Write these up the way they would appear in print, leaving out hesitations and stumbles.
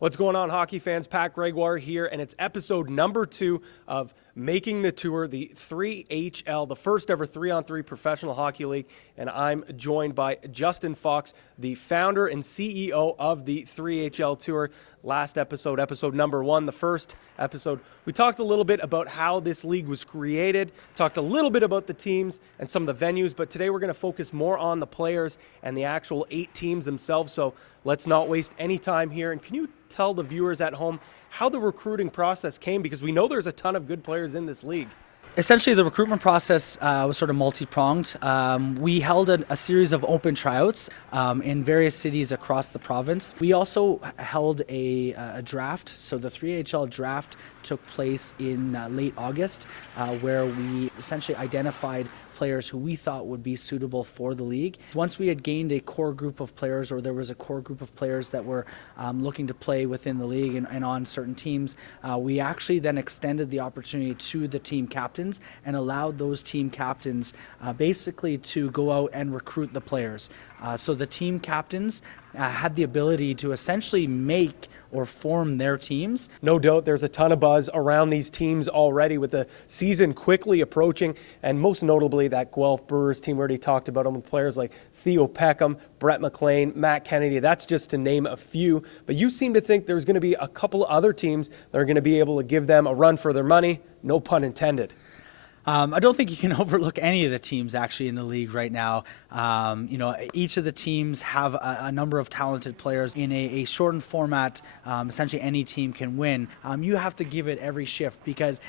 What's going on, hockey fans? Pat Gregoire here, and it's episode number 2 of Making the Tour, the 3HL, the first ever 3-on-3 professional hockey league, and I'm joined by Justin Fox, the founder and CEO of the 3HL Tour. Last episode, episode number 1, the first episode, we talked a little bit about how this league was created, talked a little bit about the teams and some of the venues, but today we're going to focus more on the players and the actual 8 teams themselves, so let's not waste any time here. And can you tell the viewers at home how the recruiting process came? Because we know there's a ton of good players in this league. Essentially, the recruitment process was sort of multi-pronged. We held a series of open tryouts in various cities across the province. We also held a draft. So the 3HL draft took place in late August, where we essentially identified players who we thought would be suitable for the league. Once we had gained a core group of players, or there was a core group of players that were looking to play within the league and on certain teams, we actually then extended the opportunity to the team captains and allowed those team captains basically to go out and recruit the players. So the team captains had the ability to essentially make or form their teams. No doubt there's a ton of buzz around these teams already with the season quickly approaching, and most notably that Guelph Brewers team. We already talked about them with players like Theo Peckham, Brett McLean, Matt Kennedy. That's just to name a few. But you seem to think there's going to be a couple other teams that are going to be able to give them a run for their money, no pun intended. I don't think you can overlook any of the teams actually in the league right now. Each of the teams have a number of talented players in a shortened format. Essentially, any team can win. You have to give it every shift because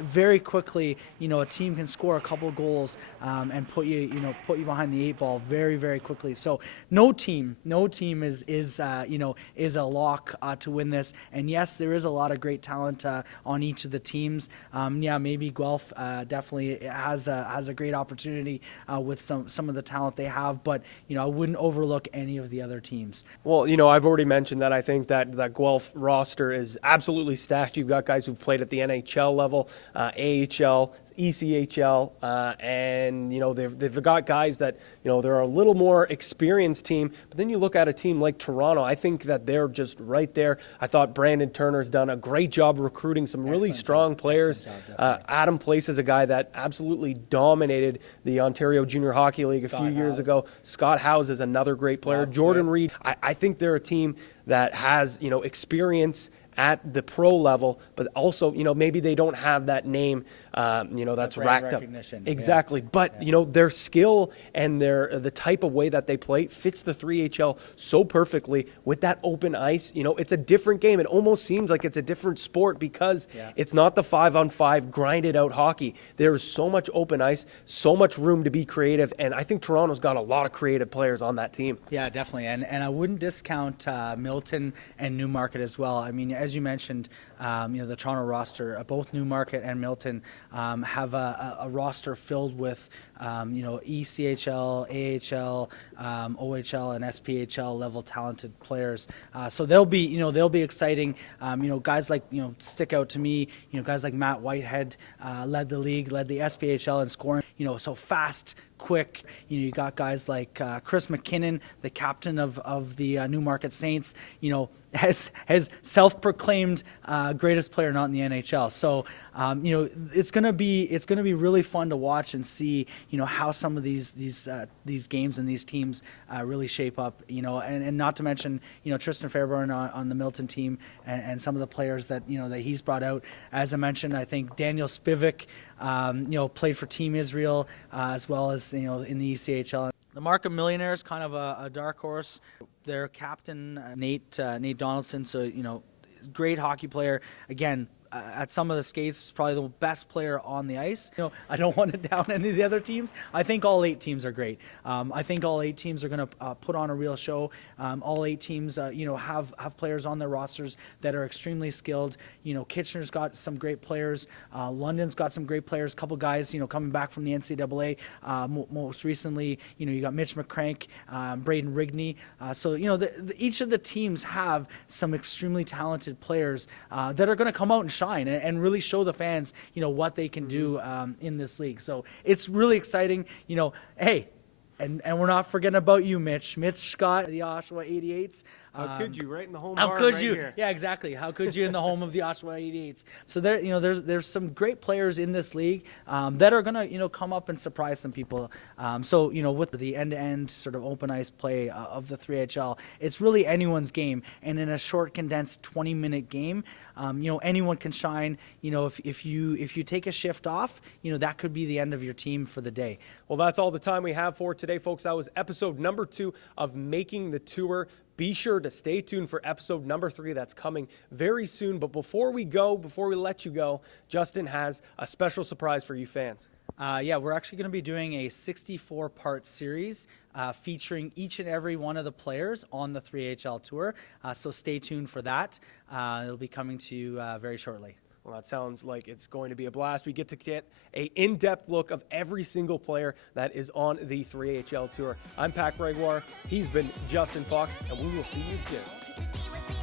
very quickly, a team can score a couple goals and put you behind the 8 ball very, very quickly. So no team is a lock to win this. And yes, there is a lot of great talent on each of the teams. Maybe Guelph definitely has a great opportunity with some of the talent they have, but I wouldn't overlook any of the other teams. Well, I've already mentioned that I think that Guelph roster is absolutely stacked. You've got guys who've played at the NHL level, AHL, ECHL, and they've got guys that they're a little more experienced team. But then you look at a team like Toronto. I think that they're just right there. I thought Brandon Turner's done a great job recruiting some really strong players. Adam Place is a guy that absolutely dominated the Ontario Junior Hockey League a few years ago. Scott Howes is another great player. Jordan Reed. I think they're a team that has experience at the pro level, but also, maybe they don't have that name, that's racked up. Exactly. Yeah. But, their skill and the type of way that they play fits the 3HL so perfectly with that open ice. It's a different game. It almost seems like it's a different sport because it's not the 5-on-5 grinded out hockey. There's so much open ice, so much room to be creative, and I think Toronto's got a lot of creative players on that team. Yeah, definitely. And I wouldn't discount Milton and Newmarket as well. I mean, as you mentioned, the Toronto roster, both Newmarket and Milton have a roster filled with ECHL, AHL, OHL, and SPHL level talented players. So they'll be exciting. Guys like stick out to me. Guys like Matt Whitehead led the league, led the SPHL in scoring. So fast, quick. You got guys like Chris MacKinnon, the captain of the Newmarket Saints. Has self-proclaimed greatest player not in the NHL. So it's gonna be really fun to watch and see how some of these games and these teams really shape up. And not to mention Tristan Fairbarn on the Milton team and some of the players that that he's brought out. As I mentioned, I think Daniel Spivak played for Team Israel as well as in the ECHL. The Markham Millionaires, kind of a dark horse. Their captain, Nate Donaldson, so great hockey player. Again, at some of the skates, is probably the best player on the ice. I don't want to down any of the other teams. I think all 8 teams are great. I think all 8 teams are going to put on a real show. All 8 teams, have players on their rosters that are extremely skilled. Kitchener's got some great players. London's got some great players. A couple guys, coming back from the NCAA. Most recently, you got Mitch, McCrank, Braeden, Rigney. So each of the teams have some extremely talented players that are going to come out and shine and really show the fans, what they can do in this league. So it's really exciting. Hey, And we're not forgetting about you, Mitch. Mitch Scott, the Oshawa 88s. How could you, right in the home How barn could right you? here. Yeah, exactly. How could you in the home of the Oshawa 88s? So there, there's some great players in this league that are gonna, come up and surprise some people. So with the end-to-end sort of open ice play of the 3HL, it's really anyone's game. And in a short, condensed 20-minute game, anyone can shine. If you take a shift off, that could be the end of your team for the day. Well, that's all the time we have for today, folks. That was episode number 2 of Making the Tour. Be sure to stay tuned for episode number 3 that's coming very soon. But before we let you go, Justin has a special surprise for you fans. We're actually going to be doing a 64-part series featuring each and every one of the players on the 3HL Tour. So stay tuned for that. It'll be coming to you very shortly. Well, that sounds like it's going to be a blast. We get to get an in-depth look of every single player that is on the 3HL Tour. I'm Pat Gregoire. He's been Justin Fox, and we will see you soon.